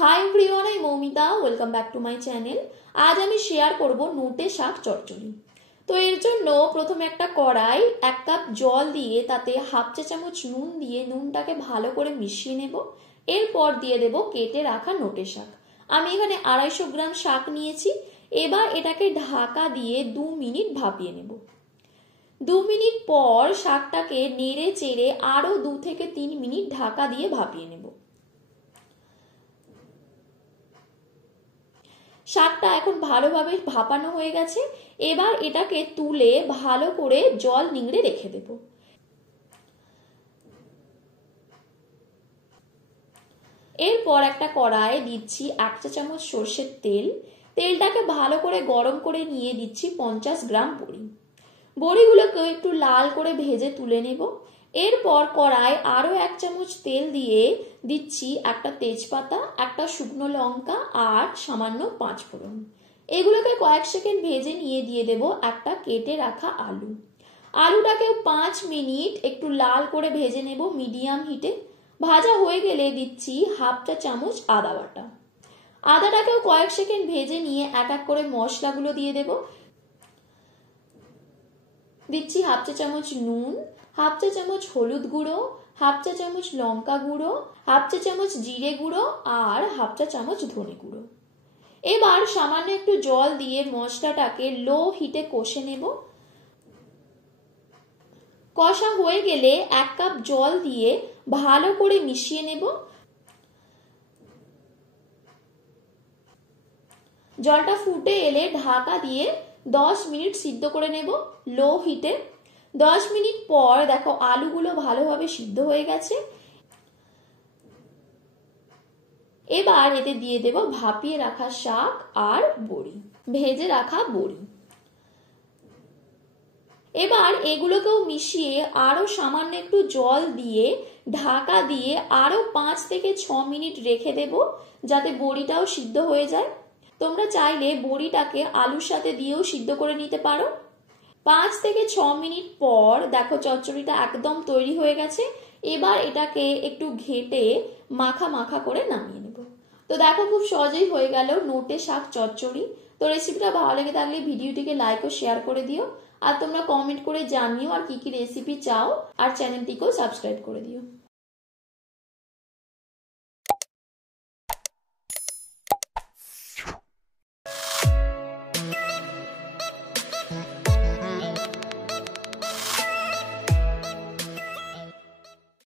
High everyone I Moumita welcome back to my channel. आज आमी share करब नोटे शाक चच्चड़ी। तो एर जोन्नो प्रथमे एकटा कड़ाई एक कप जल दिए ताते हाफ चा चामच नुन दिए नुनटाके भालो करे मिशिए नेब। एरपर दिए देब केटे राखा नोटे शाक। आमी एखाने 250 ग्राम शाक नियेछि। एबार एटाके ढाका दिए 2 मिनिट भापिए नेब। 2 मिनिट पर शाकटाके नेड़े चेड़े आरो 2 থেকে 3 मिनिट ढाका दिए भापिए नेब। শাকটা এখন ভালোভাবে ভাপানো হয়ে গেছে। এবার এটাকে তুলে ভালো করে জল নিংড়ে রেখে দেব। এরপর একটা কড়াইয়ে দিচ্ছি 1 চা চামচ সরষের তেল। তেলটাকে ভালো করে গরম করে নিয়ে দিচ্ছি 50 গ্রাম বড়ি। বড়িগুলোকে একটু লাল করে ভেজে তুলে নেব। এরপর কড়াই আরো 1 চামচ তেল দিয়ে দিচ্ছি একটা তেজপাতা, একটা শুকনো লঙ্কা আর সামান্য 5 ফোড়ন। এগুলোকে কয়েক সেকেন্ড ভেজে নিয়ে দিয়ে দেব একটা কেটে রাখা আলু। আলুটাকে 5 মিনিট একটু লাল করে ভেজে নেব মিডিয়াম হিটে। ভাজা হয়ে গেলে দিচ্ছি হাফ চা চামচ আদা বাটা। আদাটাকেও কয়েক সেকেন্ড ভেজে নিয়ে এক এক করে মশলাগুলো দিয়ে দেব। দিচ্ছি হাফ চা চামচ নুন, হাফ চা চামচ হলুদ গুঁড়ো, হাফ চা চামচ লঙ্কা গুঁড়ো, হাফ চা চামচ জিরে গুঁড়ো আর হাফ চা চামচ ধনে গুঁড়ো। এবার সামান্য একটু জল দিয়ে মশলাটাকে লো হিটে কষে নেব। কষা হয়ে গেলে 1 কাপ জল দিয়ে ভালো করে মিশিয়ে নেব। জলটা ফুটে এলে ঢাকা দিয়ে 10 মিনিট সিদ্ধ করে নেব লো হিটে। 10 মিনিট পর দেখো আলুগুলো ভালোভাবে সিদ্ধ হয়ে গেছে। এবার এতে দিয়ে দেব ভাপিয়ে রাখা শাক আর বড়ি, ভেজে রাখা বড়ি। এবার এগুলোকেও মিশিয়ে আরো সামান্য একটু জল দিয়ে ঢাকা দিয়ে আরো 5 থেকে 6 মিনিট রেখে দেব যাতে বড়িটাও সিদ্ধ হয়ে যায়। তোমরা চাইলে বড়িটাকে আলুর সাথে দিয়েও সিদ্ধ করে নিতে পারো। 5 থেকে 6 মিনিট পর দেখো চচ্চড়িটা একদম তৈরি হয়ে গেছে। এবার এটাকে একটু ঘেটে মাখা মাখা করে নামিয়ে নেব। তো দেখো খুব সহজেই হয়ে গেল নোটে শাক চচ্চড়ি। তো রেসিপিটা ভালো লেগে থাকলে ভিডিওটিকে লাইক ও শেয়ার করে দিও। আর তোমরা কমেন্ট করে জানিও আর কি কি রেসিপি চাও, আর চ্যানেলটিকেও সাবস্ক্রাইব করে দিও।